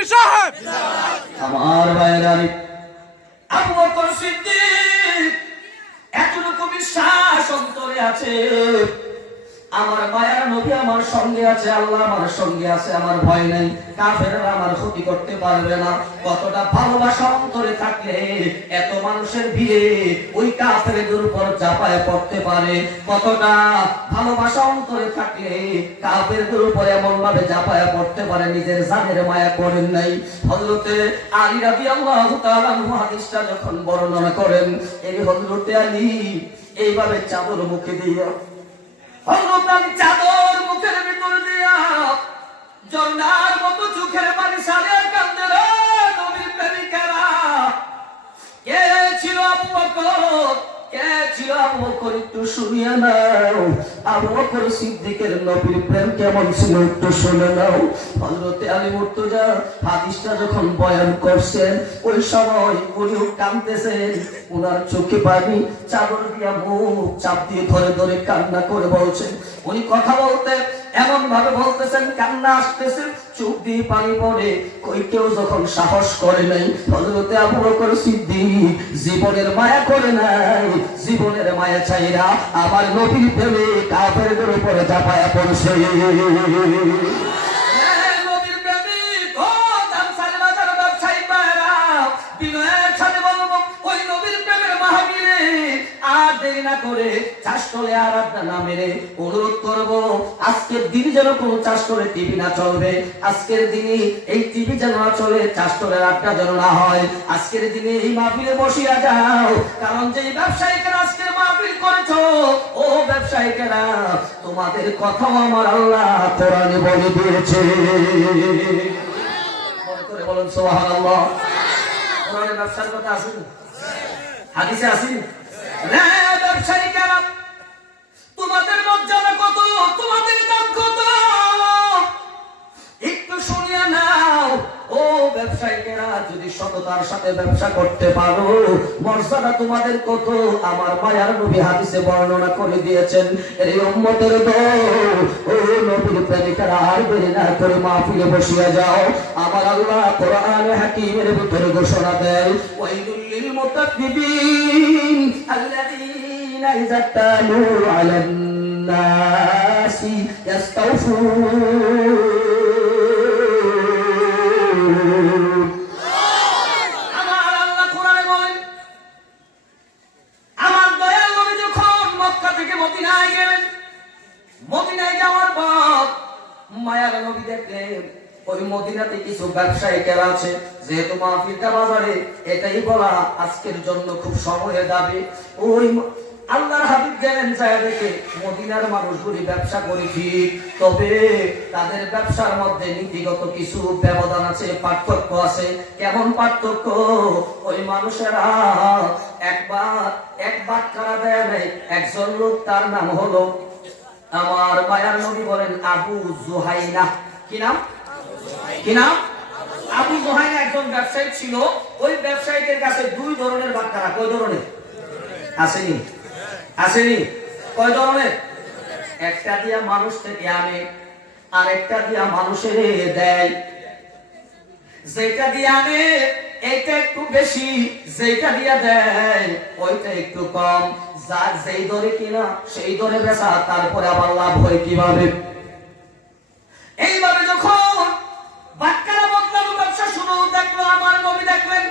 চৌধুরী সাহেব। আমার ভাইরা, আবু বকর সিদ্দিক এতটুকু বিশ্বাস অন্তরে আছে, আমার মায়ার নবী আমার সঙ্গে আছে, আল্লাহ আমার সঙ্গে আছে, আমার ভয় নেই, কাফেররা আমার ক্ষতি করতে পারবে না। কতটা ভালোবাসা অন্তরে থাকলে এত মানুষের ভিড়ে ওই কাফেরদের উপর চাপায় পড়তে পারে? কতটা ভালোবাসা অন্তরে থাকলে কাফেরদের উপর এমন ভাবে চাপায় পড়তে পারে? নিজের জানের মায়া করেন নাই। হযরতে আলী রাদিয়াল্লাহু তাআলা আনহু হাদিসটা যখন বর্ণনা করেন, এই হযরতে আলী এইভাবে চাদর মুখে দিয়ে চাদর মুখের ভিতরে দিয়া ঝর্ণার মতো চোখের পানি সারে কান্দে। নবীর প্রেমিকেরা, কে ছিল আবু বকর? কে ছিল আবু বকর? একটু শুনিয়ে নাও। আবু বকর সিদ্দিকের নবীর প্রেম কেমন ছিল একটু শুনে নাও। হযরতে আলী মুর্তজা হাদিসটা যখন বয়ান করছেন, ওই সময় উনিও কাঁদতেছেন, উনার চোখে পানি, চাদর দিয়া মুখ চাপ দিয়ে ধরে ধরে কান্না করে বলছেন। উনি কথা বলতে এমন ভাবে বলতেছেন, কান্না আসতেছে, চোখ দিয়ে পানি পড়ে। কই কেউ যখন সাহস করে নাই, হযরতে আবু বকর সিদ্দিক জীবনের মায়া করে নাই, জীবনের মায়া চাইরা আমার নবীর প্রেমে কাফেরদের উপরে চাপায়া পড়ছে। নবীর প্রেমিক ও দামসাল বাজার ব্যবসায়ী ভাইরা, বিনয়ের সাথে বলবো, ওই নবীর প্রেমের মাহফিলে আর দেরি না করে চাষ করে আর আড্ডা না মেরে অনুরোধ করবো, আজকের দিন যেন কোনো চাষ করে টিভি না চলবে। আজকের দিনে এই টিভি যেন না চলে, চাষ করে আড্ডা যেন না হয়। আজকের দিনে এই মাহফিলে বসিয়া যাও, কারণ যে ব্যবসায়িকেরা আজকের মাহফিল করেছো, ও ব্যবসায়িকেরা, তোমাদের কথাও আমার আল্লাহ কোরআনে বলে দিয়েছে। মনে করে বলুন সুবহানাল্লাহ। কোরআনে ব্যবসার কথা আছে, হাদিসে আছে। ব্যবসায়িকেরা, তোমাদের মর্যাদা কত, তোমাদের দাম কত, একটু শুনিয়ে নাও। ও ব্যবসায়িকেরা, যদি সততার সাথে ব্যবসা করতে পারো, মর্যাদা তোমাদের কত আমার মায়ার নবী হাদিসে বর্ণনা করে দিয়েছেন। এই উম্মতের দল, ও নবীর প্রেমিকেরা, আর দেরি না করে মাহফিলে বসিয়া যাও। আমার আল্লাহ কোরআনে হাকিমের ভিতরে ঘোষণা দেয়, ওয়াইলুল লিল মুতাফফিফিন আল্লাযীনা ইযা তালু আলান নাসি ইস্তাওফুন। মদিনায় যাওয়ার পর মায়ার নবী দেখলেন ওই মদিনাতে কিছু ব্যবসায়িকেরা আছে, যেহেতু মাহফিলটা বাজারে, এটাই বলা আজকের জন্য খুব সময়ের দাবি। ওই আল্লাহর হাবিব গেলেন, যায় দেখে মদিনার মানুষগুলি ব্যবসা করে ঠিক, তবে তাদের ব্যবসার মধ্যে নীতিগত কিছু ব্যবধান আছে, পার্থক্য আছে। কেমন পার্থক্য? ওই মানুষেরা এক বাটখারা দেয় নাই। একজন লোক, তার নাম হলো, আমার মায়ার নবী বলেন, আবু জুহাইনা। কি নাম? কি নাম? আবু জুহাইনা একজন ব্যবসায়ী ছিল। ওই ব্যবসায়ীদের কাছে দুই ধরনের বাটখারা। কয় ধরনের? আসেনি? আসেনি? কয় ধরনের? একটা দিয়া মানুষ থেকে আনে, আর একটা দিয়া মানুষের দেয়। যেটা দিয়ে আনে এটা একটু বেশি, যেটা দিয়া দেয় ওইটা একটু কম। যার যেই দরে কিনা সেই দরে বেচা, তারপরে আবার লাভ হয় কিভাবে? এইভাবে যখন বাটখারা বদলানো ব্যবসা শুরু, দেখলো আমার নবী, দেখলেন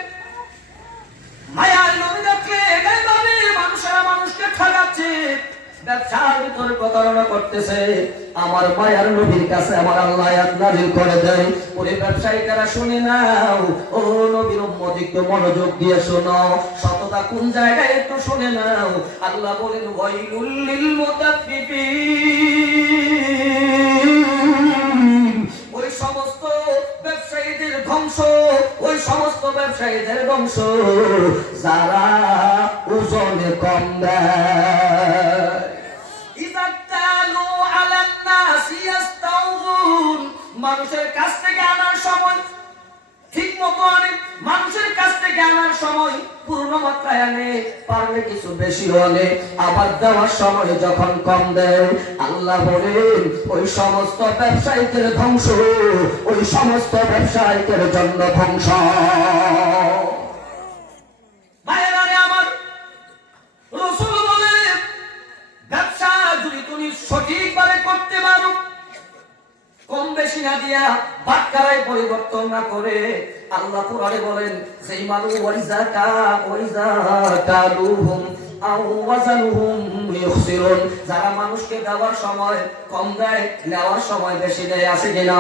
মায়ার নবী দেখলেন এইভাবে মানুষেরা মানুষকে ঠকাচ্ছে, ব্যবসার ভিতরে প্রতারণা করতেছে। আমার মায়ার নবীর কাছে আমার আল্লাহ আয়াত নাযিল করে দেয়, ওরে ব্যবসায়ীরা শুনে নাও, ও নবীর উম্মত একটু মনোযোগ দিয়ে শোনো, সততা কোন জায়গায় একটু শুনে নাও। আল্লাহ বলেন, ওয়াইলুল লিল মুতাফফিফিন, ওই সমস্ত ব্যবসায়ীদের ধ্বংস, ওই সমস্ত ব্যবসায়ীদের ধ্বংস যারা ওজনে কম দেয়। মানুষের কাছ থেকে আনার সময় ঠিক মতো আনে, মানুষের কাছ থেকে থেকে আনার সময় পূর্ণ মাত্রায় আনে, পারলে কিছু বেশি হলে আবার দেওয়ার সময় যখন কম দেয়, আল্লাহ বলেন ওই সমস্ত ব্যবসায়ীদের ধ্বংস, ওই সমস্ত ব্যবসায়ীদের জন্য ধ্বংস। ভাইয়েরা আমার, রাসূল বলেন ব্যবসা যদি তুমি সঠিকভাবে করতে পারো, কম বেশি না দিয়া বাটখারায় পরিবর্তন না করে, আল্লাহ কোরআনে বলেন সেই মানুষ ওয়াইজা কালুহুম আও ওয়াজানুহুম ইউখসিরুন, যারা মানুষকে দেওয়ার সময় কম দেয়, নেওয়ার সময় বেশি দেয়, আছে কিনা?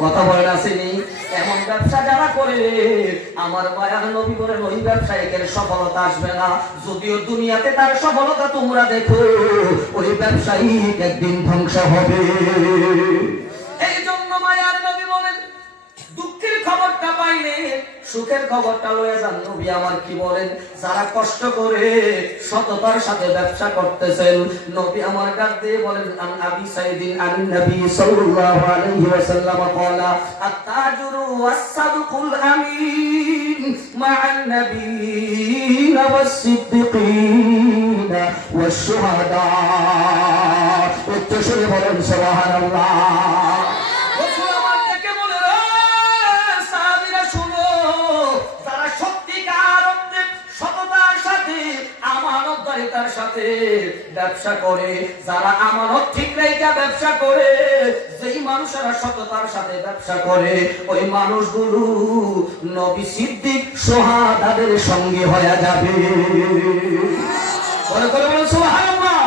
কথা বলেন আসেনি? এমন ব্যবসা যারা করে, আমার মায়ার নবী বলেন ওই ব্যবসায়ীদের সফলতা আসবে না। যদিও দুনিয়াতে তার সফলতা তোমরা দেখো, ওই ব্যবসায়ী একদিন ধ্বংস হবে। এই জন্য মায়ার নবী বলেন দুঃখের খবরটা পাইলে সুখের খবরটা লয়ে যান। নবী আমার কি বলেন? যারা কষ্ট করে সততার সাথে ব্যবসা করতেছেন, নবী আমার ডাক দিয়ে বলেন আন আবি সাইদিন আন নবী সাল্লাল্লাহু আলাইহি ওয়াসাল্লাম قال التاجر والصدق الامين مع النبيين والصديقين والشهداء। উচ্চস্বরে বলেন সুবহানাল্লাহ। তার সাথে ব্যবসা করে, যারা আমানত ঠিক রেখে ব্যবসা করে, যেই মানুষেরা সততার সাথে ব্যবসা করে, ওই মানুষগুলো নবী সিদ্দিক শাহাদাদের সঙ্গী হয়ে যাবে। বলে করে বলেন সুবহানাল্লাহ।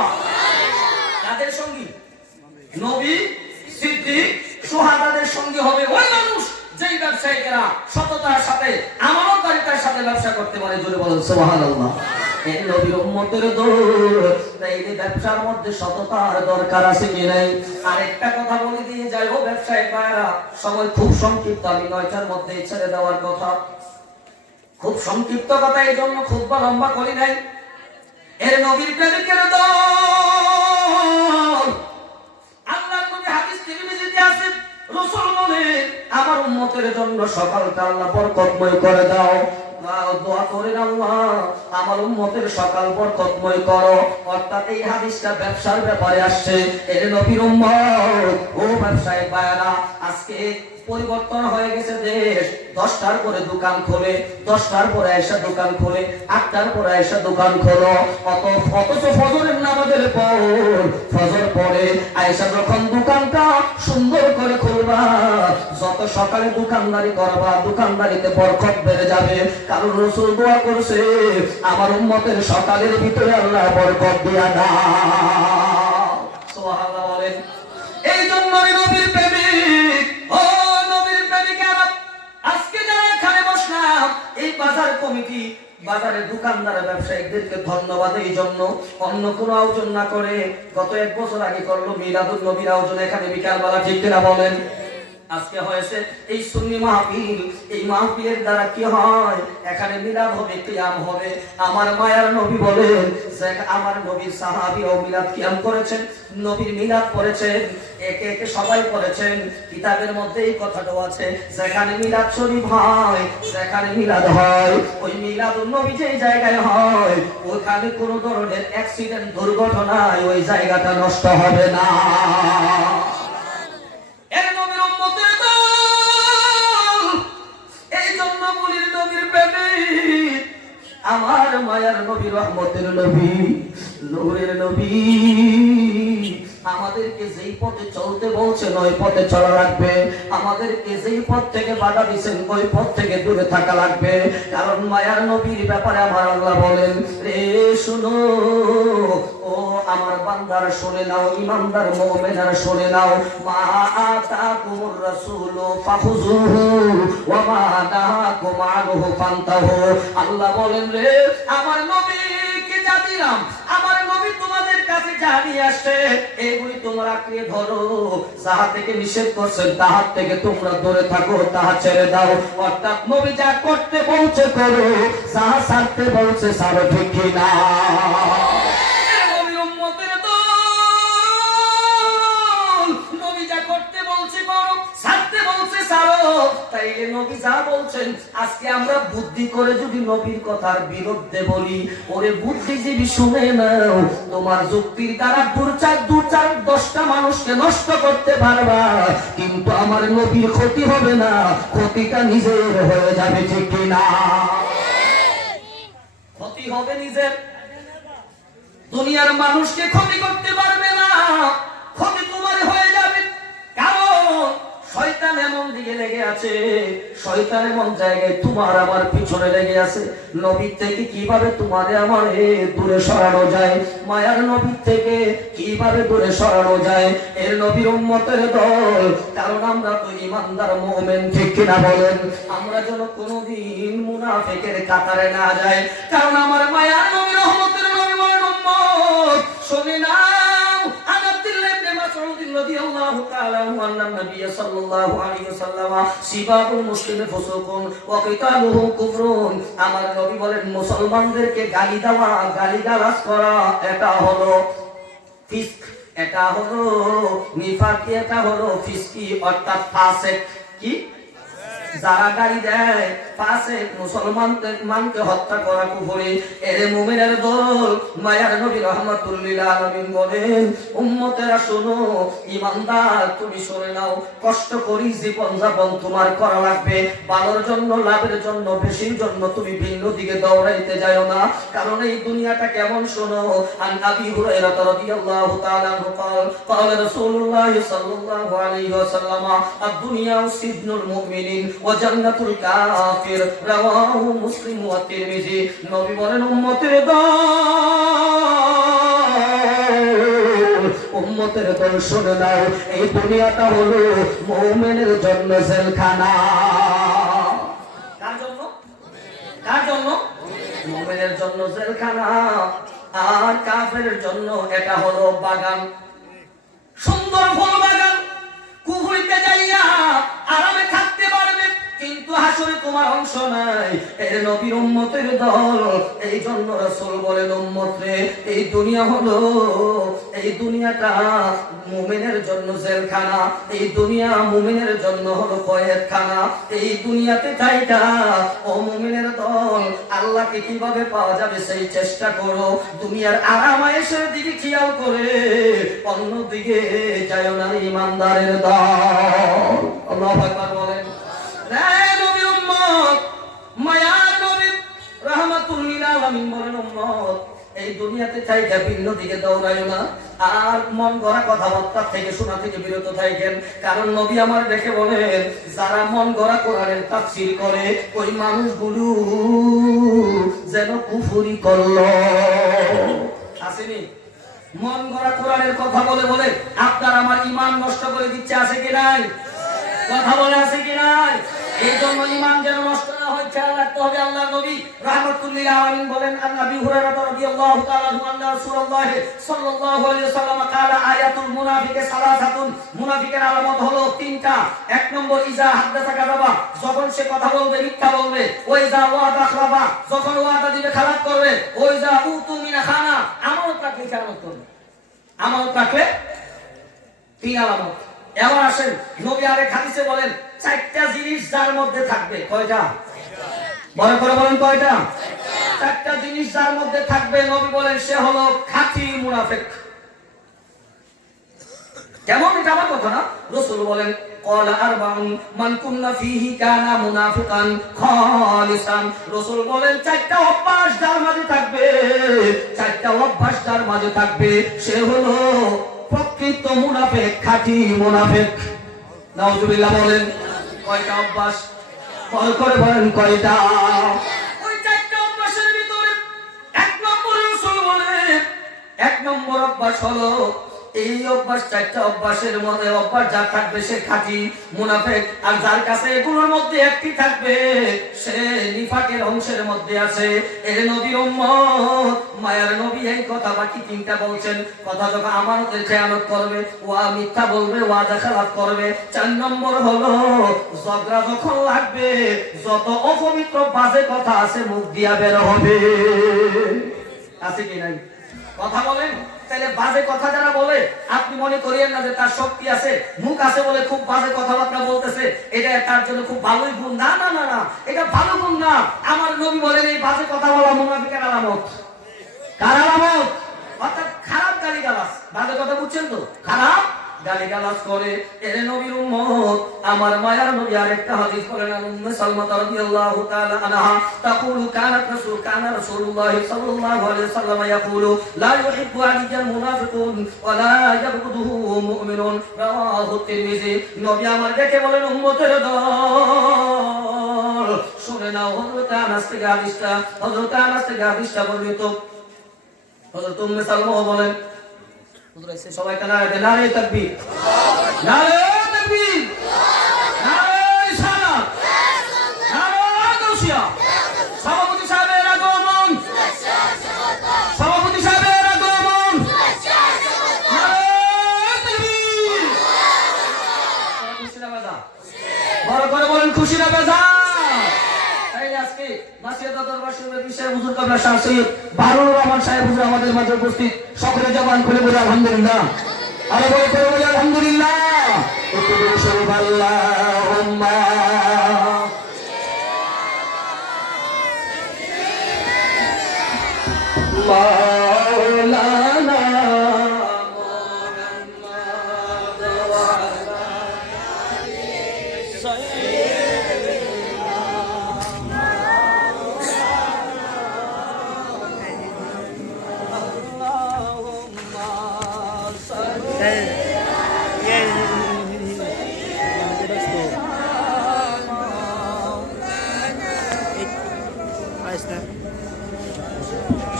কাদের সঙ্গী? নবী সিদ্দিক শাহাদাদের সঙ্গী হবে ওই মানুষ যেই ব্যবসায়ীরা সততার সাথে আমানতদারিতার সাথে ব্যবসা করতে পারে। জোরে বলেন সুবহানাল্লাহ। এই নবীর উম্মতের দৌড়, তাই এই ব্যবসার মধ্যে সততার দরকার আছে কি নাই? আরেকটা কথা বলে দিয়ে যাই, ও ব্যবসায়ী ভাইরা, সময় খুব সংক্ষিপ্ত, আমি 9টার মধ্যে ছেড়ে দেওয়ার কথা, খুব সংক্ষিপ্ত কথা, এই জন্য খুব লম্বা করি নাই। এর নবীর প্রেমিকের দল, আল্লাহর নবী হাদিস তিরমিজিতে আছে, রাসূল বলেন আমার উম্মতের জন্য সকালটা আল্লাহ বরকতময় করে দাও। দোয়া করেন আল্লাহ আমার উম্মতের সকাল বরকতময় করো। অর্থাৎ এই হাদিসটা ব্যবসার ব্যাপারে আসছে। এর নবীর উম্মত, ও ব্যবসায়ী ভাইরা, আজকে পরিবর্তন হয়ে গেছে দেশ। 10টার পরে দোকান খোলে, 10টার পরে আয়েশা দোকান খোলে, 8টার পরে আয়েশা দোকান খোলো। অথচ ফজরের নামাজের পর, ফজর পরে আয়েশা যখন দোকানটা সুন্দর করে খুলবা, যত সকালে দোকানদারি করবা, দোকানদারিতে বরকত বেড়ে যাবে। কারণ রাসূল দোয়া করছে আমার উম্মতের সকালের ভিতরে আল্লাহ বরকত দিয়া দাও। সুবহানাল্লাহ বলেন। এই জন্য নবীর প্রেমিক, ও নবীর প্রেমিকেরা, আজকে যারা এখানে বসলাম, এই বাজার কমিটি, বাজারের দোকানদার ব্যবসায়ীদেরকে ধন্যবাদ। এই জন্য অন্য কোনো আয়োজন না করে গত 1 বছর আগে করলো মিলাদুন নবীর আয়োজন এখানে বিকালবেলা, ঠিক কিনা বলেন? আজকে হয়েছে এই সুন্নি মাহফিল। এই মাহফিলের দ্বারা কি হয়? এখানে মিলাদ হবে, কিয়াম হবে। আমার মায়ার নবী বলেন যে আমার নবীর সাহাবীও মিলাদ কিয়াম করেছেন, নবীর মিলাদ করেছেন, একে একে সবাই করেছেন। কিতাবের মধ্যে এই কথাটাও আছে, যেখানে মিলাদ শরীফ হয়, যেখানে মিলাদ হয়, ওই মিলাদুন নবী যেই জায়গায় হয়, ওখানে কোনো ধরনের অ্যাক্সিডেন্ট, দুর্ঘটনায় ওই জায়গাটা নষ্ট হবে না। আমার মায়ার নবী, রহমতের নবী, নূরের নবী, আমাদেরকে যেই পথে চলতে বলছেন ওই পথে চলা লাগবে। আমাদেরকে যেই পথ থেকে বাধা দিচ্ছেন ওই পথ থেকে দূরে থাকা লাগবে। কারণ মায়ার নবীর ব্যাপারে আমার আল্লাহ বলেন, রে শুনো, ও আমার বান্দারা শুনে নাও, ইমানদার মুমিনারা শুনে নাও, মা আতাকুমুর রাসূলু ফাখুযুহু ওয়া মা নাহাকুম আনহু ফান্তাহু। আল্লাহ বলেন, রে আমার নবীকে যা দিলাম, আমার নবী তোমাদের কাছে যা নিয়ে আসছে, এগুলি তোমরা আঁকড়ে ধরো। যাহা থেকে নিষেধ করছেন তাহার থেকে তোমরা দূরে থাকো, তাহা ছেড়ে দাও। অর্থাৎ নবী যা করতে বলছে করো, যাহা ছাড়তে বলছে ছাড়ো, ঠিক কিনা? নবী যা করতে বলছে করো, ছাড়তে বলছে ছাড়ো। তাইলে নবী যা বলছেন, আজকে আমরা বুদ্ধি করে যদি নবীর কথার বিরুদ্ধে বলি, ওরে বুদ্ধিজীবী শুনে নাও, তোমার যুক্তির দ্বারা দু চার 10টা মানুষকে নষ্ট করতে পারবা, কিন্তু আমার নবীর ক্ষতি হবে না, ক্ষতিটা নিজের হয়ে যাবে, ঠিক কিনা? ক্ষতি হবে নিজের, দুনিয়ার মানুষকে ক্ষতি করতে পারবে না, ক্ষতি তোমার হয়ে যাবে। কারণ শয়তান এমন দিকে লেগে আছে, শয়তান এমন জায়গায় তোমার আমার পিছনে লেগে আছে। নবীর থেকে কিভাবে তোমারে আমারে দূরে সরানো যায়, মায়ার নবীর থেকে কিভাবে দূরে সরানো যায়, এর নবীর উম্মতের দল। কারণ আমরা তো ইমানদার মুমিন, ঠিক কিনা বলেন? আমরা যেন কোনোদিন মুনাফিকের কাতারে না যাই। কারণ আমার মায়ার নবী, রহমতের নবী, আমার উম্মত শুনে নাও, আনাবদুল্লাহ ইবনে মাসউদ রাদিয়াল্লাহু তাআলা আনহু আন্নান নবী সাল্লাল্লাহু আলাইহি ওয়াসাল্লাম সিবাবুল মুসলিমি ফুসুকুন ওয়া কিতালুহু কুফরুন। আমার নবী বলেন, মুসলমানদেরকে গালি দেওয়া, গালিগালাজ করা, এটা হলো ফিস্ক, এটা হলো নিফাক, এটা হলো ফিস্কি, অর্থাৎ ফাসিক। কি? যারা গালি দেয় ফাসিক, মুসলমানদের মানকে হত্যা করা কুফরি। এর মুমিনের দল, মায়ার নবী রাহমাতুল লিল আলামিন বলেন, উম্মতেরা শোনো, ইমানদার তুমি শুনে নাও, কষ্ট করি জীবন যাপন তোমার করা লাগবে, ভালোর জন্য, লাভের জন্য, বেশির জন্য তুমি ভিন্ন দিকে দৌড়াইতে যাও না। কারণ এই দুনিয়াটা কেমন শোনো। আন আবি হুরায়রা রাদিয়াল্লাহু তাআলা আনহু قال قال رسول الله صلى الله عليه وسلم الدنيا سجن المؤمنين وجنة الكافر رواه مسلم والترمذي। নবী বলেন, উম্মতের দল, উম্মতের দল শুনে নাও, এই দুনিয়াটা হলো মুমিনের জন্য জেলখানা। কার জন্য? কার জন্য? মুমিনের জন্য জেলখানা, আর কাফেরের জন্য এটা হলো বাগান, সুন্দর ফল বাগান। কুফরিতে যাইয়া আরামে থাকতে পারবে, কিন্তু হাসরে তোমার অংশ নাই। এর নবীর উম্মতের দল, এই জন্য রাসূল বলেন, উম্মত রে, এই দুনিয়া হলো, এই দুনিয়াটা মুমিনের জন্য জেলখানা, এই দুনিয়া মুমিনের জন্য হলো কয়েদখানা। এই দুনিয়াতে থাইকা ও মুমিনের দল, আল্লাহকে কিভাবে পাওয়া যাবে সেই চেষ্টা করো। দুনিয়ার আরাম আয়েশের দিকে খেয়াল করে অন্য দিকে যায় না, ইমানদারের দল। আল্লাহু আকবার বলেন। নবীর উম্মত, মায়ার নবী রাহমাতুল লিল আলামিন বলেন, উম্মত এই দুনিয়াতে থাইকা ভিন্ন দিকে দৌড়ায় না, আর মন গড়া কথাবার্তা থেকে শোনা থেকে বিরত থাকেন। কারণ নবী আমার দেখে বলেন, যারা মন গড়া কোরআনের তাফসীর করে, ওই মানুষগুলো যেন কুফরি করলো। আসেনি? মন গড়া কোরআনের কথা বলে বলে আপনার আমার ঈমান নষ্ট করে দিচ্ছে, আছে কি নাই? কথা বলে আছে কি নাই? এই জন্য ঈমান যেন নষ্ট না হয়, খেয়াল রাখতে হবে। আল্লাহ নবী রাহমাতুল লিল আলামিন বলেন, আন আবি হুরায়রা রাদিয়াল্লাহু তাআলা আনহু আন্না রাসূলুল্লাহ সাল্লাল্লাহু আলাইহি ওয়াসাল্লাম قال আয়াতুল মুনাফিকি সালাসাতুন। মুনাফিকের আলামত হলো 3টা। 1 নম্বর, ইজা হাদাসা কাযাবা, যখন সে কথা বলবে মিথ্যা বলবে। ওয়া ইজা ওয়াদা খালাফা, যখন ওয়াদা দিবে খেলাপ করবে। ওয়া ইজা উতু মিন খানা, আমানত রাখলে খেয়ানত করবে। আমানত রাখলে 3 আলামত। এবার আসেন, নবী আরেক হাদিসে বলেন, 4টা জিনিস যার মধ্যে থাকবে। কয়টা? বড় করে বলেন, কয়টা? 4টা জিনিস যার মধ্যে থাকবে, নবী বলেন সে হলো খাঁটি মুনাফিক। কেমন? এটা আমার কথা না, রাসূল বলেন, ক্বালা আরবাউন মান কুননা ফীহি কানা মুনাফিকান খালিসান। রাসূল বলেন 4টা অভ্যাস যার মাঝে থাকবে, 4টা অভ্যাস যার মাঝে থাকবে, সে হলো প্রকৃত মুনাফিক, খাঁটি মুনাফিক। নাউজুবিল্লাহ বলেন। কয়টা অভ্যাস? বল করে বলেন, কয়টা? ওই 4টা অভ্যাসের ভিতরে 1 নম্বর রাসূল বলেন, 1 নম্বর অভ্যাস হলো, এই অভ্যাস 4টা অভ্যাসের মধ্যে অভ্যাস যার থাকবে সে খাঁটি মুনাফিক। আর যার কাছে এগুলোর মধ্যে একটি থাকবে সে নিফাকের অংশের মধ্যে আছে। এর নবীর উম্মত, মায়ার নবী এই কথা বাকি 3টা বলছেন। কথা যখন আমানতের খেয়ানত করবে, ওয়া মিথ্যা বলবে, ওয়াদা খেলাফ করবে। 4 নম্বর হলো, ঝগড়া যখন লাগবে যত অপবিত্র বাজে কথা আছে মুখ দিয়া বের হবে। আছে কি নাই? কথা বলেন। তাহলে বাজে কথা যারা বলে আপনি মনে করিয়েন না যে তার শক্তি আছে, মুখ আছে বলে খুব বাজে কথাবার্তা বলতেছে, এটা তার জন্য খুব ভালোই গুণ। না না না না, এটা ভালো গুণ না। আমার নবী বলেন এই বাজে কথা বলা মুনাফিকের আলামত। কার আলামত? অর্থাৎ খারাপ গালিগালাজ। বাজে কথা বুঝছেন তো? খারাপ গালিগালাজ করে এরে নবীর উম্মত। আমার মায়ার নবী আরেকটা হাদিস বলেন, উম্মে সালমা রাদিয়াল্লাহু তাআলা আনহা তাকুলু কানা রাসূলুল্লাহ সাল্লাল্লাহু আলাইহি ওয়াসাল্লাম ইয়াকুলু লা ইউহিব্বু আলিয়াল মুনাফিকুন ওয়া লা ইয়াবগুদুহু মুমিনুন, রাওয়াহু তিরমিজি। নবী আমার দেখে বলেন, উম্মতের দল শুনে নাও, হযরত আনাস থেকে হাদিসটা বর্ণিত। হযরত উম্মে সালমা বলেন, সবাই নারে তাকবীর, নারে তাকবীর, নারে ইসলাম, নারে গাউসিয়া। সভাপতি সাহেবের আগমন, সভাপতি সাহেবের আগমন, নারে তাকবীর। খুশি না বেজা? বড় করে বলেন খুশি না বেজা? আজকে মাসিয়াদা দরবার শরীফের বিষয় হুজুর কাবলা শাহ সৈয়দ বারুল রহমান সাহেব হুজুর আমাদের মাঝে উপস্থিত। সকলে জবান খুলে বলে আলহামদুলিল্লাহ, আরো বড় করে বলে আলহামদুলিল্লাহ। একটু শরীফ আল্লাহুম্মা মাওলানা মুহাম্মদ ওয়া আলা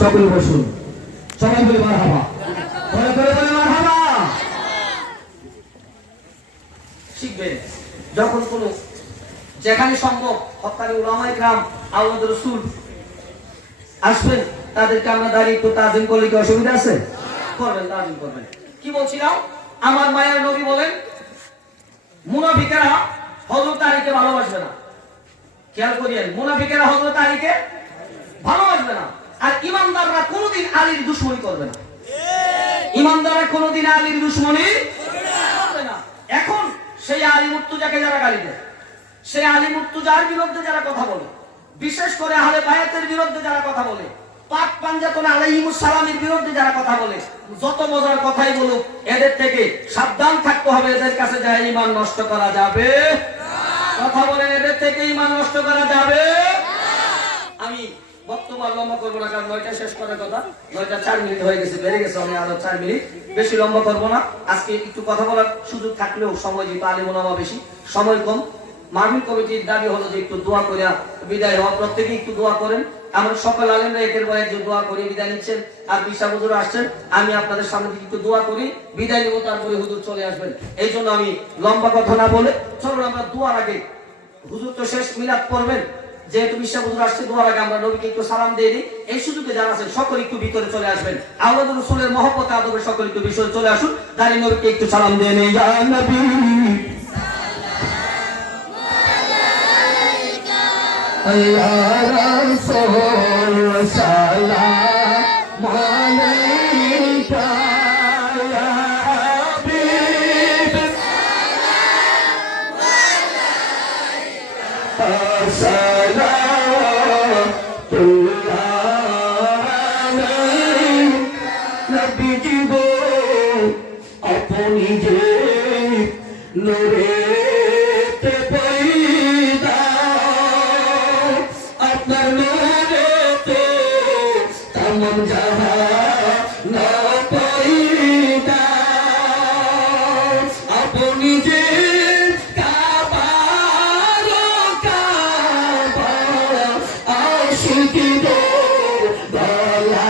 সকলে বসুন, সবাই বলে মারহাবা, বলে করে বলে মারহাবা। শিখবেন যখন কোন যেখানে সম্ভব হকানি উলামায়ে কেরাম আওলাদ রাসূল আসবেন, তাদেরকে আমরা দাঁড়িয়ে একটু তাজিম করলে কি অসুবিধা আছে? করবেন, তাজিম করবেন। কি বলছিলাম? আমার মায়ের নবী বলেন মুনাফিকেরা হযরত আলীকে ভালোবাসবে না। খেয়াল করিয়েন, মুনাফিকেরা হযরত আলীকে ভালোবাসবে না, আর ইমানদাররা কোনোদিন আলীর দুশমনি করবে না। ইমানদাররা কোনোদিন আলীর দুশমনি করবে না। এখন সেই আলী মুর্তজাকে যারা গালি দেয়, সেই আলী মুর্তজার বিরুদ্ধে যারা কথা বলে, বিশেষ করে আহলে বায়াতের বিরুদ্ধে যারা কথা বলে, পাক পাঞ্জাতন আলাইহিমুস সালামের বিরুদ্ধে যারা কথা বলে, যত মজার কথাই বলুক, এদের থেকে সাবধান থাকতে হবে। এদের কাছে যায় ঈমান নষ্ট করা যাবে না। কথা বলেন, এদের থেকে ঈমান নষ্ট করা যাবে না। আমি বক্তব্য লম্বা করবো না, কারণ 9টা শেষ করার কথা। 9টা 4 মিনিট হয়ে গেছে, বেড়ে গেছে, আমি আরো 4 মিনিট বেশি লম্বা করবো না। আজকে একটু কথা বলার সুযোগ থাকলেও সময় যেহেতু আলিম ওলামা বেশি, সময় কম। মাহফিল কমিটির দাবি হলো যে একটু দোয়া করে বিদায় হওয়া, প্রত্যেকে একটু দোয়া করেন। আমরা সকল আলেমরা একের পর এক দোয়া করে বিদায় নিচ্ছেন, আর বিশা হুজুর আসছেন। আমি আপনাদের সামনে একটু দোয়া করি, বিদায় নেব, তারপরে হুজুর চলে আসবেন। এই জন্য আমি লম্বা কথা না বলে চলুন আমরা দোয়ার আগে, হুজুর তো শেষ মিলাদ পড়বেন, যেহেতু বিশা হুজুর আসছে, দোয়ার আগে আমরা নবীকে একটু সালাম দিয়ে দিই। এই সুযোগে যারা আছেন সকলে একটু ভিতরে চলে আসবেন। আওলাদ রাসূলের মহব্বতে আদবে সকলে একটু ভিতরে চলে আসুন, দাঁড়িয়ে নবীকে একটু সালাম দিয়ে নেই। ইয়া নবী ইয়া রাসূল সালাম আলাইকা ইয়া হাবিব अपनी जे नूरेते पैदा अपना नूरेते तमाम जहां ना पैदा अपनी जे काबा आशिकी दो बाला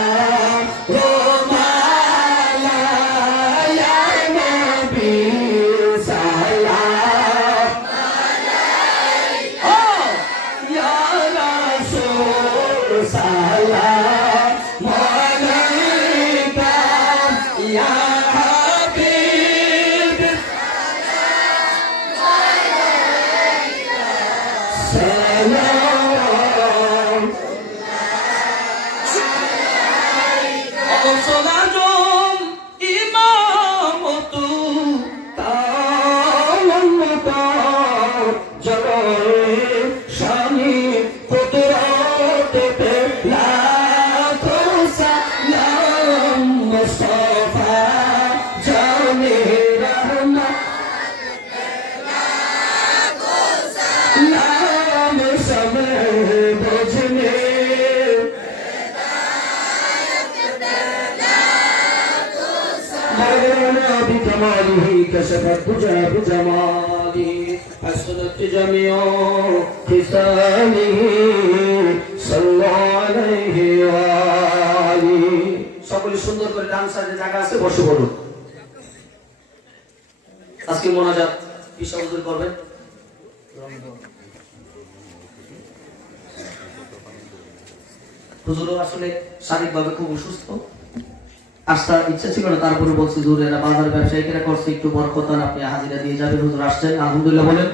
بجماله كشف الدجى بجماله حسنت جميع خصاله صلى عليه وآله সকলে সুন্দর করে ডান সাইডে জায়গা আছে বসে বলুন আজকে মোনাজাত ঈশা হুজুর করবেন হুজুরও আসলে শারীরিকভাবে খুব অসুস্থ আসার ইচ্ছা ছিল না তারপরে বলছি হুজুর এরা বাজার ব্যবসায়ীরা করছে একটু বরকতান আপনি হাজিরা দিয়ে যাবেন হুজুর আসছেন আলহামদুলিল্লাহ বলেন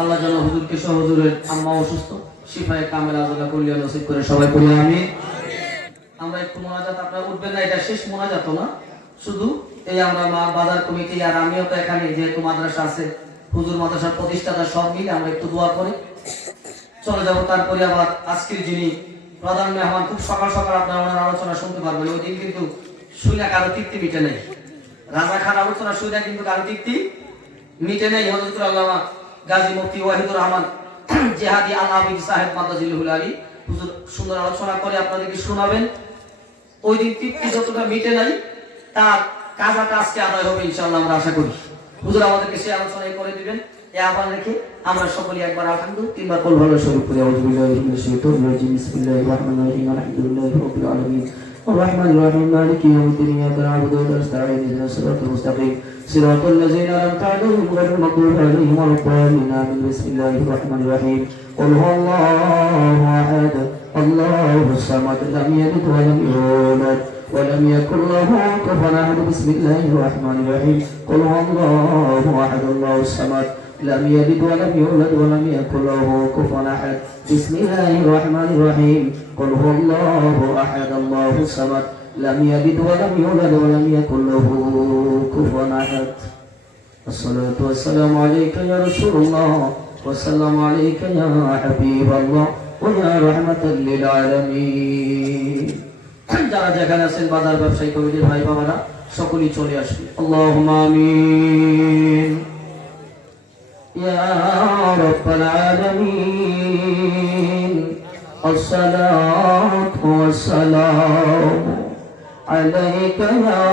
আল্লাহ যেন হুজুরকে সহ হুজুরের আম্মা অসুস্থ শিফায়ে কামেল আল্লাহ কল্যাণ নসিব করে সবাই পড়ি আমিন আমরা একটু মোনাজাত আপনারা উঠবেন না এটা শেষ মোনাজাত না শুধু এই আমরা বাজার কমিটি আর আমিও তো এখানে যেহেতু মাদ্রাসা আছে হুজুর মাদ্রাসার প্রতিষ্ঠাতা সব মিলে আমরা একটু দোয়া করে চলে যাব তারপরে আবার আজকের যিনি প্রধান মেহমান খুব সকাল সকাল আপনারা ওনার আলোচনা শুনতে পারবেন ওই দিন কিন্তু শুনে কারো তৃপ্তি মিটে নেই রাজা খান আলোচনা শুনে কিন্তু কারো তৃপ্তি মিটে নেই হযরতুল আল্লামা গাজী মুফতি ওয়াহিদুর রহমান জিহাদি আল-আবিদ সাহেব মাদাজিলুল আলী হুজুর সুন্দর আলোচনা করে আপনাদেরকে শোনাবেন ওই দিন তৃপ্তি যতটা মিটে নাই তার কাজাটা আজকে আদায় হবে ইনশাআল্লাহ আমরা আশা করি হুজুর আমাদেরকে সেই আলোচনাই করে দিবেন এই আহ্বান রেখে আমরা সকলে একবার আলহামদুলিল্লাহ তিনবার কল ভালো শুরু করি আউযু বিল্লাহি মিনাশ শাইতানির রাজিম বিসমিল্লাহির রাহমানির রাহিম আলহামদুলিল্লাহি রাব্বিল আলামিন الرحمن الرحيم مالك يوم الدين إياك نعبد وإياك نستعين اهدنا الصراط المستقيم صراط الذين أنعمت عليهم غير المغضوب عليهم ولا الضالين آمين بسم الله الرحمن الرحيم قل هو الله أحد الله الصمد لم يلد ولم يولد ولم يكن له كفوا أحد بسم الله الرحمن الرحيم قل هو الله أحد الله الصمد لم يلد ولم يولد ولم يكن له كفوا أحد بسم الله الرحمن الرحيم قل هو الله أحد الله الصمد لم يلد ولم يولد ولم يكن له كفوا أحد الصلاة والسلام عليك يا رسول الله والسلام عليك يا حبيب الله ويا رحمة للعالمين যারা যেখানে আছেন বাজার ব্যবসায়ী কমিটির ভাই বাবারা সকলেই চলে আসবে আল্লাহুম্মা আমিন يا رب العالمين الصلاة والسلام عليك يا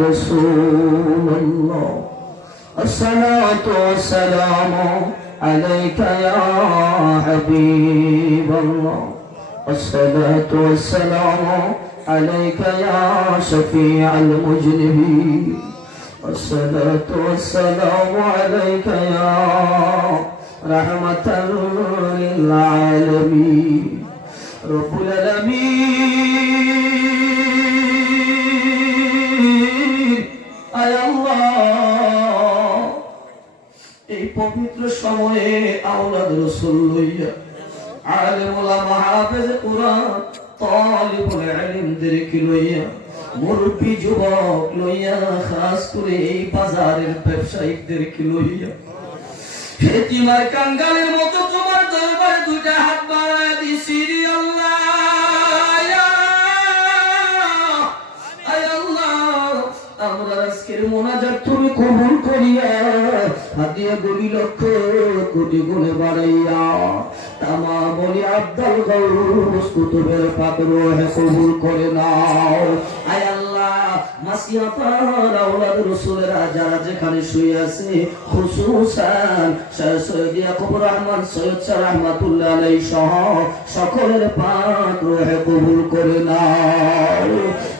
رسول الله الصلاة والسلام عليك يا حبيب الله الصلاة والسلام عليك يا شفيع المذنبين الصلاة والسلام عليك يا رحمة للعالمين رب العالمين আয় আল্লাহ এই পবিত্র সময়ে আওলাদ রাসূল লইয়া আলেম ওলামা হাফেজ কুরআন তালিবুল ইলমদেরকে লইয়া মুরব্বী যুবক লইয়া খাস করে এই বাজারের ব্যবসায়ীদেরকে লইয়া এতিমার কাঙ্গালের মতো তোমার দরবারে দুইটা হাত বাড়ায় দিছি আল্লাহ আয় আল্লাহ আমরা আজকের মোনাজাত তুমি কবুল করিয়া হাদিয়া গলি লক্ষ কোটি গুণে বাড়াইয়া তামা বলি আব্দুল গাউস কুতুবের পাক রূহে কবুল করে নাও আয় আল্লাহ মাসিয়াতার আওলাদ রাসূলেরা যারা যেখানে শুয়ে আছে খুসুসান সৈয়দ ইয়াকুব রহমান সৈয়দ শাহ রাহমাতুল্লাহ আলাইহি সহ সকলের পাক রূহে কবুল করে নাও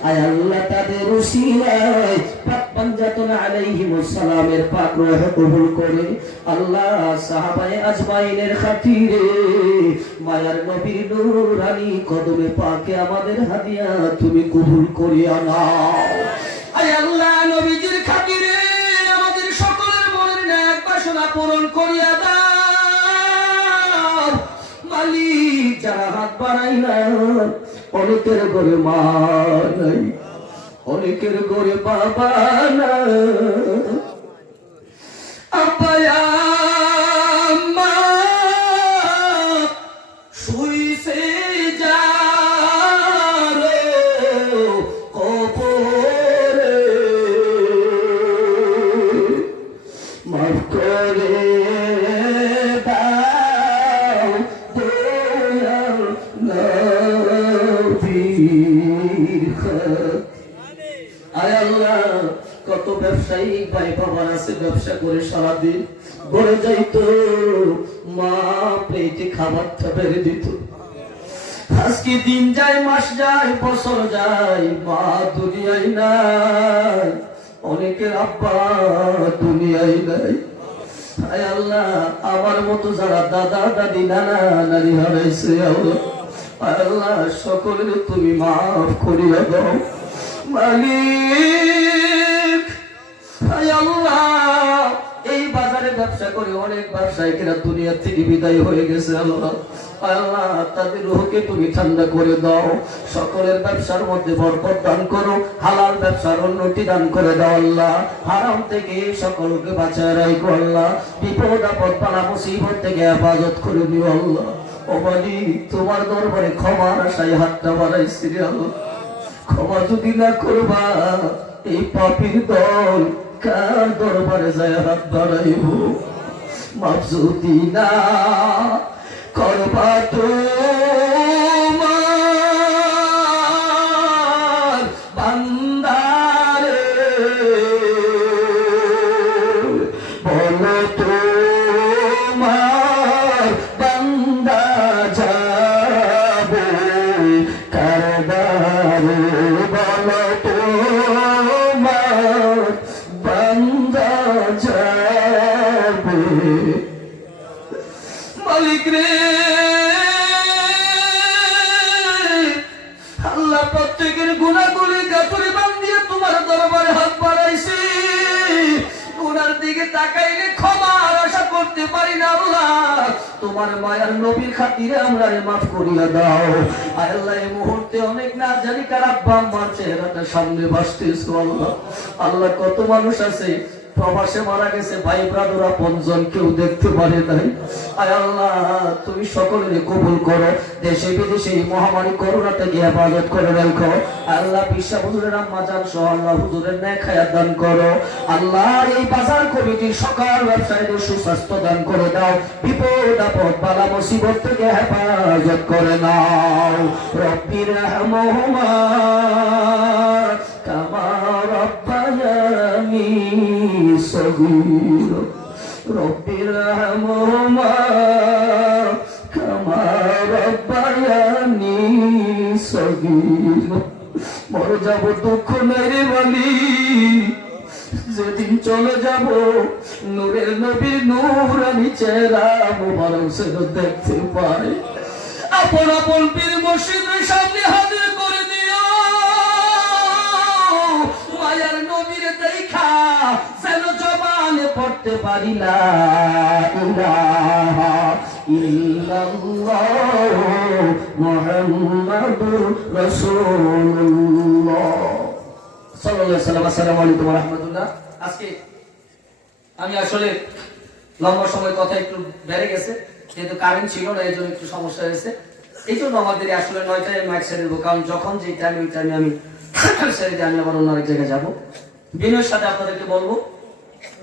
আয় আল্লাহ তাদের উসিলায় পাক পাঞ্জাতুন আলাইহিমুস সালামের পাক রূহে কবুল করে আল্লাহ সাহাবায়ে আজমাইনের খাতিরে মায়ার নবীর নূরানি কদমে পাকে আমাদের হাদিয়া তুমি কবুল করিয়া নাও আয় আল্লাহ নবীজির খাতিরে আমাদের সকলের মনের নেক বাসনা পূরণ করিয়া দাও মালিক যারা হাত বাড়াইলেন অনেকের ঘরে মা নাই অনেকের ঘরে বাবা নাই আব্বায়া মাফ করে দাও ব্যবসায়িক ভাই বাবার আছে, ব্যবসা করে সারাদিন ঘরে যাইতো, মা প্লেটে খাবারটা বেড়ে দিত। আজকে দিন যায়, মাস যায়, বছর যায়, মা দুনিয়ায় নাই, অনেকের আব্বা দুনিয়ায় নাই। হায় আল্লাহ, আমার মতো যারা দাদা দাদি নানা নানি হারাইছে আল্লাহ, আল্লাহ সকলের তুমি মাফ করিয়া দাও মালিক। হায় আল্লাহ, এই বাজারে ব্যবসা করে অনেক ব্যবসায়ীরা দুনিয়া থেকে বিদায় হয়ে গেছে আল্লাহ, আল্লাহ তাদের রূহকে তুমি ঠান্ডা করে দাও, সকলের ব্যবসার মধ্যে বরকত দান করো, হালাল ব্যবসার উন্নতি দান করে দাও আল্লাহ, হারাম থেকে সকলকে বাঁচায় রাখো আল্লাহ, বিপদ আপদ বালা মুসিবত থেকে হেফাজত করে দিও আল্লাহ। ও মালিক, তোমার দরবারে ক্ষমার আশায় হাতটা বাড়াইছি রে আল্লাহ, ক্ষমা যদি না করবা এই পাপীর দল কার দরবারে যায় হাত বাড়াইব? মাফ যদি না করবা তোমার বান্দারে, বলো তোমার বান্দা যাবে কার দ্বারে, বলো তোমার বান্দা যাবে মালিক রে। আল্লাহ প্রত্যেকের গুনাহগুলি গাতুরে বান্ধিয়ে তোমার দরবারে হাত বাড়াইছি, গুনার দিকে তাকাইলে ক্ষমার আশা করতে পারি না আল্লাহ, তোমার মায়ার নবীর খাতিরে আমরা মাফ করিয়া দাও। আল্লাহ এই মুহূর্তে অনেক না জানি কার আব্বা আম্মার চেহারাটা সামনে ভাসতেছে আল্লাহ, আল্লাহ কত মানুষ আছে প্রবাসে মারা গেছে, ভাই ব্রাদার আপনজন কেউ দেখতে পারে নাই, আয় আল্লাহ তুমি সকলের কবুল করো, দেশে বিদেশে এই মহামারী করোনা থেকে হেফাজত করে রাখো আল্লাহ, বিশ্বা হুজুরের আম্মা জান সহ আল্লাহ হুজুরের নেক হায়াত দান করো আল্লাহ, এই বাজার কমিটির সকল ব্যবসায়ীদের সুস্বাস্থ্য দান করে দাও, বিপদ আপদ বালা মুসিবত থেকে হেফাজত করে নাও। রব্বির রহমহুমা কামা রব্বায়ানি সগীরা, রব্বির রহমহুমা কামা রব্বায়ানি সগীরা। মরে যাব দুঃখ নাই রে মালিক, যেদিন চলে যাব নূরের নবীর নূরানি চেহারা মুবারক সে দেখতে পাই, আপন আপন পীর মুর্শিদের সামনে হাজির করে দিও, মায়ার নবীর দেখা যেন জবানে পড়তে পারি লা ইলাহা ইল্লাল্লাহ মুহাম্মাদুর রাসূলুল্লাহ সাল্লাল্লাহু আলাইহি ওয়াসাল্লাম। আসসালামু আলাইকুম ওয়া রাহমাতুল্লাহ। আজকে আমি আসলে লম্বা সময় কথা একটু বেড়ে গেছে, যেহেতু কারেন্ট ছিল না এই জন্য একটু সমস্যা হয়েছে, এই জন্য আমাদের আসলে 9টায় মাইক ছেড়ে দেবো, কারণ যখন যে টাইমে ওই টাইমে আমি ছেড়ে দিয়ে আমি আবার অন্য আরেক জায়গায় যাবো। বিনয়ের সাথে আপনাদেরকে বলবো,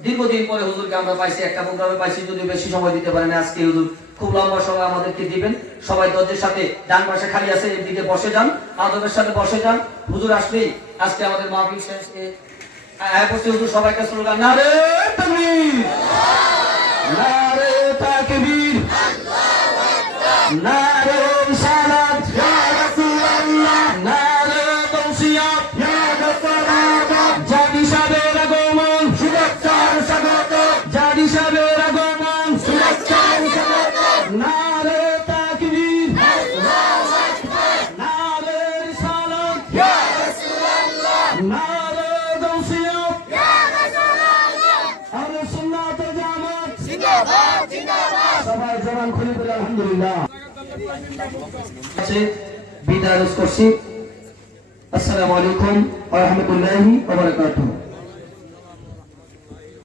দীর্ঘদিন পরে হুজুরকে আমরা পাইছি, একটা প্রোগ্রামে পাইছি, যদি বেশি সময় দিতে পারেন আজকে হুজুর খুব লম্বা সময় আমাদেরকে দিবেন। সবাই দরজের সাথে ডান পাশে খালি আছে, এদিকে বসে যান, আদবের সাথে বসে যান। হুজুর আসলেই আজকে আমাদের মাহফিল শেষ। হুজুর সবাইকে স্লোগান নারে তাকবীর, নারে তাকবীর, নারে রিসালাত ইয়া রাসূলুল্লাহ, নারে তাওসিয়া ইয়া রাসূলুল্লাহ। জানি সাহেবের আগমন শুভেচ্ছার স্বাগত, জানি সাহেবের আগমন শুভেচ্ছার স্বাগত, নারে তাকবীর, আল্লাহু আকবার, নারে রিসালাত ইয়া রাসূলুল্লাহ, নারে তাওসিয়া ইয়া রাসূলুল্লাহ। আহলে সুন্নাত ওয়াল জামাত জিন্দাবাদ, জিন্দাবাদ। সবাই জবান খুলে বলে আলহামদুলিল্লাহ। বিদায় করছি। আসসালামু আলাইকুম ওয়া রাহমাতুল্লাহি ওয়া বারাকাতুহু।